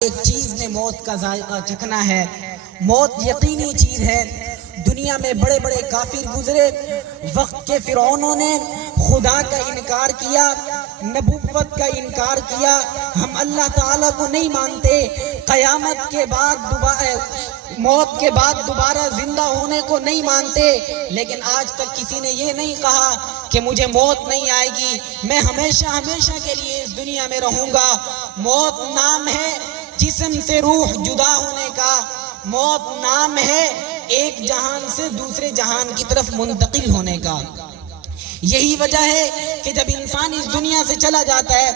ایک چیز نے موت کا ذائقہ چکھنا ہے، موت یقینی چیز ہے۔ دنیا میں بڑے بڑے کافر گزرے، وقت کے فرعونوں نے خدا کا انکار کیا، نبوت کا انکار کیا، ہم اللہ تعالیٰ کو نہیں مانتے، قیامت کے بعد موت کے بعد دوبارہ زندہ ہونے کو نہیں مانتے، لیکن آج تک کسی نے یہ نہیں کہا کہ مجھے موت نہیں آئے گی، میں ہمیشہ ہمیشہ کے لیے اس دنیا میں رہوں گا۔ موت نام ہے جسم سے روح جدا ہونے کا، موت نام ہے ایک جہان سے دوسرے جہان کی طرف منتقل ہونے کا۔ یہی وجہ ہے کہ جب انسان اس دنیا سے چلا جاتا ہے،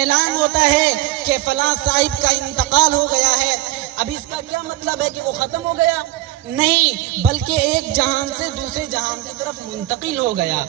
اعلان ہوتا ہے کہ فلاں صاحب کا انتقال ہو گیا ہے۔ اب اس کا کیا مطلب ہے کہ وہ ختم ہو گیا؟ نہیں، بلکہ ایک جہان سے دوسرے جہان کی طرف منتقل ہو گیا۔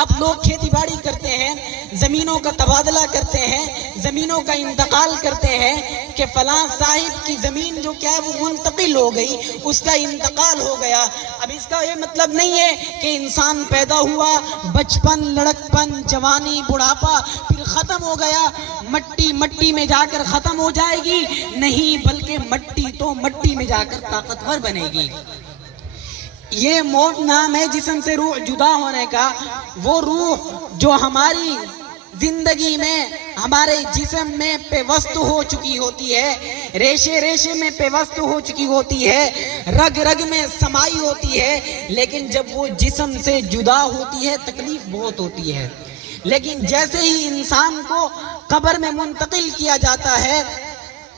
آپ لوگ کھیتی باڑی کرتے ہیں، زمینوں کا تبادلہ کرتے ہیں، زمینوں کا انتقال کرتے ہیں کہ فلاں صاحب کی زمین جو کیا ہے وہ منتقل ہو گئی، اس کا انتقال ہو گیا۔ اب اس کا یہ مطلب نہیں ہے کہ انسان پیدا ہوا، بچپن، لڑکپن، جوانی، بڑھاپا، پھر ختم ہو گیا، مٹی میں جا کر ختم ہو جائے گی، نہیں، بلکہ مٹی تو مٹی میں جا کر طاقتور بنے گی۔ یہ موت نام ہے جسم سے روح جدا ہونے کا۔ وہ روح جو ہماری زندگی میں، ہمارے جسم میں پیوست ہو چکی ہوتی ہے، ریشے ریشے میں پیوست ہو چکی ہوتی ہے، رگ رگ میں سمائی ہوتی ہے، لیکن جب وہ جسم سے جدا ہوتی ہے تکلیف بہت ہوتی ہے۔ لیکن جیسے ہی انسان کو قبر میں منتقل کیا جاتا ہے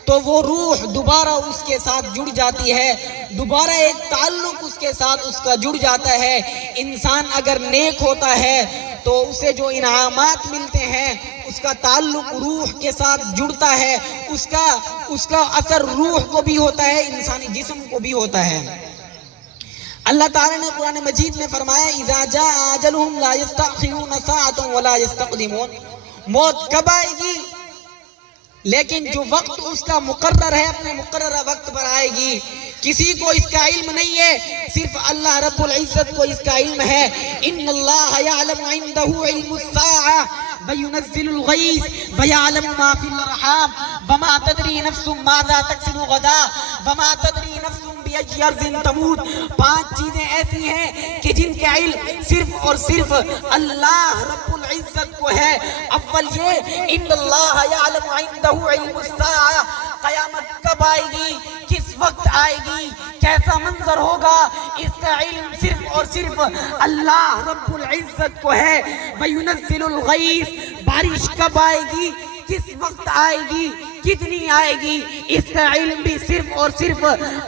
تو وہ روح دوبارہ اس کے ساتھ جڑ جاتی ہے، دوبارہ ایک تعلق اس کے ساتھ اس کا جڑ جاتا ہے۔ انسان اگر نیک ہوتا ہے تو اسے جو انعامات ملتے ہیں اس کا تعلق روح کے ساتھ جڑتا ہے، اس کا اثر روح کو بھی ہوتا ہے، انسانی جسم کو بھی ہوتا ہے۔ اللہ تعالیٰ نے قرآن مجید میں فرمایا اذا جاء اجلهم لا يستأخرون ساعة ولا يستقدمون۔ موت کب آئے گی؟ لیکن جو وقت اس کا مقرر ہے اپنے مقررہ وقت پر آئے گی۔ کسی کو اس کا علم نہیں ہے، صرف اللہ رب العزت کو اس کا علم ہے۔ ان اللہ یعلم عنده علم الساعة وینزل الغیث ویعلم ما فی الارحام وما تدری نفس ماذا تکسب غدا وما تدری نفس بأی ارض تموت۔ 5 چیزیں ایسی ہیں کہ جن کا علم صرف اور صرف اللہ رب العزت کو ہے۔ اول یہ ان اللہ یعلم عنده علم الساعة، قیامت کب آئے گی، کس وقت آئے گی، کیسا منظر ہوگا، اس کا علم صرف اور صرف اللہ رب العزت کو ہے۔ وَيُنَزِّلُ الْغَيْثَ، بارش کب آئے گی، کس وقت آئے گی، کتنی آئے گی، اس کا علم بھی صرف اور صرف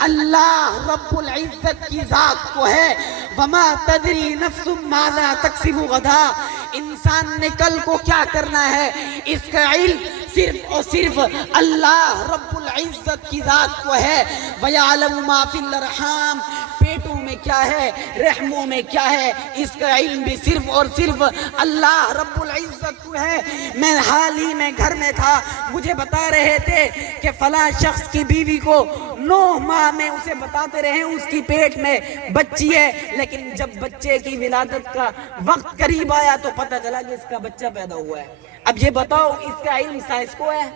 اللہ رب العزت کی ذات کو ہے۔ وَمَا تَدْرِي نَفْسٌ مَاذَا تَكْسِبُ غَدًا، انسان نے کل کو کیا کرنا ہے، اس کا علم صرف اور صرف اللہ رب العزت کی ذات کو ہے۔ وَيَعْلَمُ مَا فِي الْأَرْحَامِ، پیٹوں میں کیا ہے، رحموں میں کیا ہے، اس کا علم بھی صرف اور صرف اللہ رب العزت کو ہے۔ میں حال ہی میں گھر میں تھا، مجھے بتا رہے تھے کہ فلاں شخص کی بیوی کو 9 ماہ میں اسے بتاتے رہے اس کی پیٹ میں بچی ہے، لیکن جب بچے کی ولادت کا وقت قریب آیا تو پتہ چلا کہ اس کا بچہ پیدا ہوا ہے۔ اب یہ بتاؤ اس کا علم سائنس کو ہے،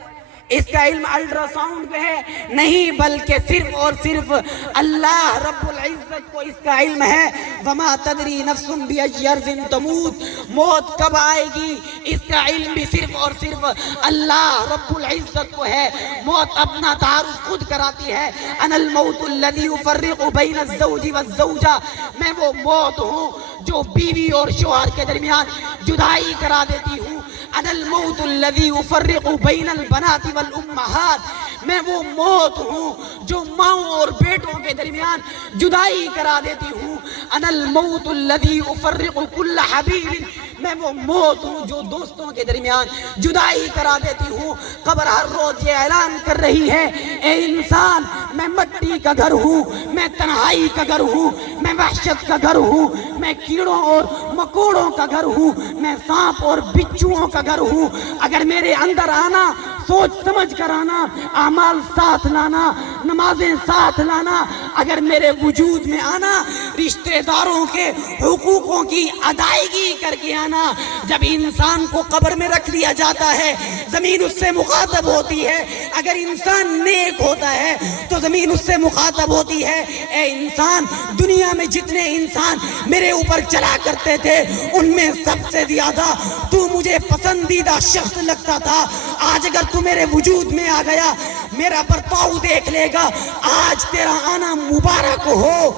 اس کا علم الٹرا ساؤنڈ پہ ہے؟ نہیں، بلکہ صرف اور صرف اللہ رب العزت کو اس کا علم ہے۔ وما تدری نفس بأی ارض تموت، موت کب آئے گی، اس کا علم بھی صرف اور صرف اللہ رب العزت کو ہے۔ موت اپنا تعارف خود کراتی ہے، انا الموت الذی افرق بین الزوج والزوجہ، میں وہ موت ہوں جو بیوی اور شوہر کے درمیان جدائی کرا دیتی ہوں۔ انا الموت الذی افرق بین البنات والامہات، میں وہ موت ہوں جو ماؤں اور بیٹوں کے درمیان جدائی کرا دیتی ہوں۔ انا الموت الذی افرق کل حبیب، میں وہ موت ہوں جو دوستوں کے درمیان جدائی کرا دیتی ہوں۔ قبر ہر روز یہ اعلان کر رہی ہے، اے انسان میں مٹی کا گھر ہوں، میں تنہائی کا گھر ہوں، میں وحشت کا گھر ہوں، میں کیڑوں اور مکوڑوں کا گھر ہوں، میں سانپ اور بچھوؤں کا گھر ہوں۔ اگر میرے اندر آنا، سوچ سمجھ کر آنا، اعمال ساتھ لانا، نمازیں ساتھ لانا، اگر میرے وجود میں آنا، رشتہ داروں کے حقوقوں کی ادائیگی کر کے آنا۔ جب انسان کو قبر میں رکھ لیا جاتا ہے، زمین اس سے مخاطب ہوتی ہے. اگر انسان نیک ہوتا ہے تو زمین اس سے مخاطب ہوتی ہے, اے انسان, دنیا میں جتنے انسان میرے اوپر چلا کرتے تھے ان میں سب سے زیادہ تو مجھے پسندیدہ شخص لگتا تھا. آج اگر تو میرے وجود میں آ گیا, میرا برتاؤ دیکھ لے گا, آج تیرا آنا مبارک ہو.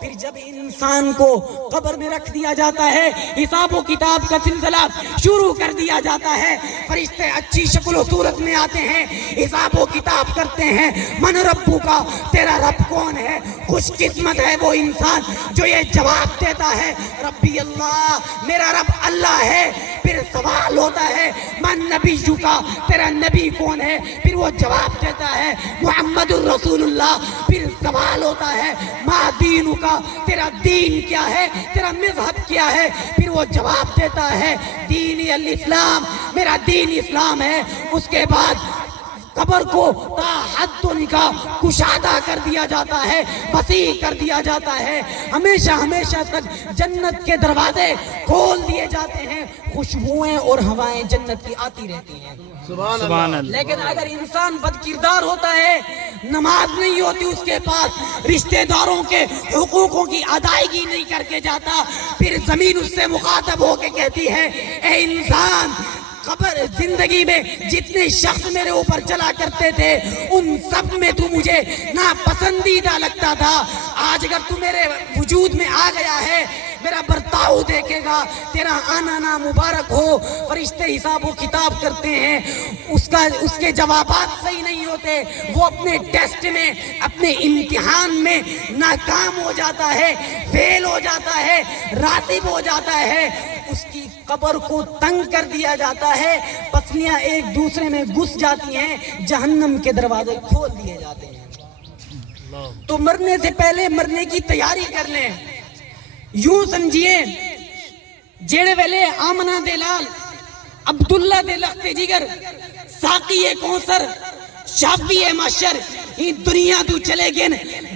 پھر جب انسان کو قبر میں رکھ دیا جاتا ہے, حساب و کتاب کا سلسلہ شروع کر دیا جاتا ہے. فرشتے اچھی شکل و صورت میں آتے ہیں, حساب و کتاب کرتے ہیں. من ربو کا, تیرا رب کون ہے؟ خوش قسمت ہے وہ انسان جو یہ جواب دیتا ہے ربی اللہ, میرا رب اللہ ہے. پھر سوال ہوتا ہے من نبیو کا, تیرا نبی کون ہے؟ پھر وہ جواب دیتا ہے محمد الرسول اللہ. پھر سوال ہوتا ہے ما دینو کا, تیرا دین کیا ہے, تیرا مذہب کیا ہے؟ پھر وہ جواب دیتا ہے دینی الاسلام, میرا دین اسلام ہے. اس کے بعد قبر کو تا حد نکاح کشادہ کر دیا جاتا ہے, وسیع کر دیا جاتا ہے. ہمیشہ ہمیشہ تک جنت کے دروازے کھول دیے جاتے ہیں, خوشبوئیں اور ہوائیں جنت کی آتی رہتی ہیں. سبحان اللہ. لیکن اگر انسان بد کردار ہوتا ہے, نماز نہیں ہوتی اس کے پاس, رشتہ داروں کے حقوقوں کی ادائیگی نہیں کر کے جاتا, پھر زمین اس سے مخاطب ہو کے کہتی ہے اے انسان, قبر زندگی میں جتنے شخص میرے اوپر چلا کرتے تھے ان سب میں تو مجھے ناپسندیدہ لگتا تھا. آج اگر تو میرے وجود میں آ گیا ہے, میرا برتاؤ دیکھے گا, تیرا آنا نا مبارک ہو. فرشتے حساب و کتاب کرتے ہیں, اس کے جوابات صحیح نہیں ہوتے, وہ اپنے ٹیسٹ میں, اپنے امتحان میں ناکام ہو جاتا ہے, فیل ہو جاتا ہے, راسب ہو جاتا ہے. اس کی قبر کو تنگ کر دیا جاتا ہے, پسلیاں ایک دوسرے میں گھس جاتی ہیں, جہنم کے دروازے کھول دیے جاتے ہیں. تو مرنے سے پہلے مرنے کی تیاری کر لیں. یوں سمجھیے جیڑے ویلے آمنہ دے لال, عبداللہ دے لخت جگر, ساقی کوثر, شافی معشر, ہی دنیا تو چلے گن,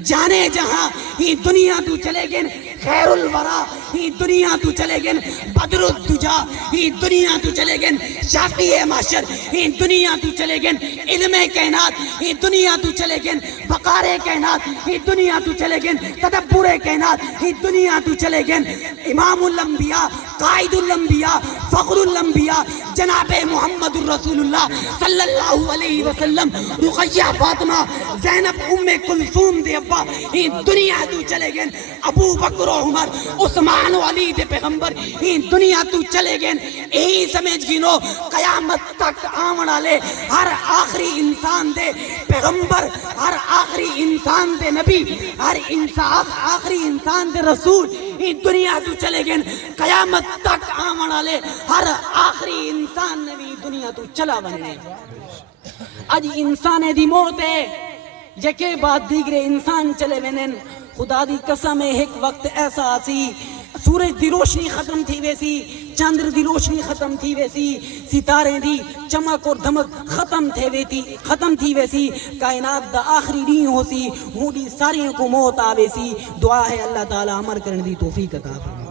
جانے جہاں ہی دنیا تو چلے گن, خیر الورا ہی دنیا تو چلے گن, بدر الدجا ہی دنیا تو چلے گن, شافی معشر ہی دنیا تو چلے گن, علم کائنات ہی دنیا تو چلے گن, وقار کائنات ہی دنیا تو چلے گن, تدبر کائنات ہی دنیا تو چلے گن. امام الانبیاء, قائد الانبیاء, فخر الانبیاء جناب محمد الرسول اللہ صلی اللہ علیہ وسلم, رقیہ فاطمہ, زینب ام کلثوم دے ابا ہی دنیا تو چلے گن, ابو بکر و عمر, عثمان و علی دے پیغمبر ہی دنیا تو چلے گن. یہی سمجھ گنو قیامت تک آمن والے ہر آخری انسان دے پیغمبر, ہر آخری انسان دے نبی, ہر آخری انسان دے رسول ہی دنیا تو چلے گن. قیامت تک آمن والے ہر آخری انسان نے بھی دنیا تو چلا بننے. اج انسان دی موت ہے, یکے بعد دیگرے انسان چلے وینن. خدا دی قسم ہے ایک وقت ایسا آسی, سورج دی روشنی ختم تھی ویسی, چاندر دی روشنی ختم تھی ویسی, ستارے دی چمک اور دھمک ختم تھی ویسی, کائنات دا آخری دین ہو سی, ہوں دی ساریوں کو موت آوے سی. دعا ہے اللہ تعالی عمر کرنے دی توفیق عطا فرمائے.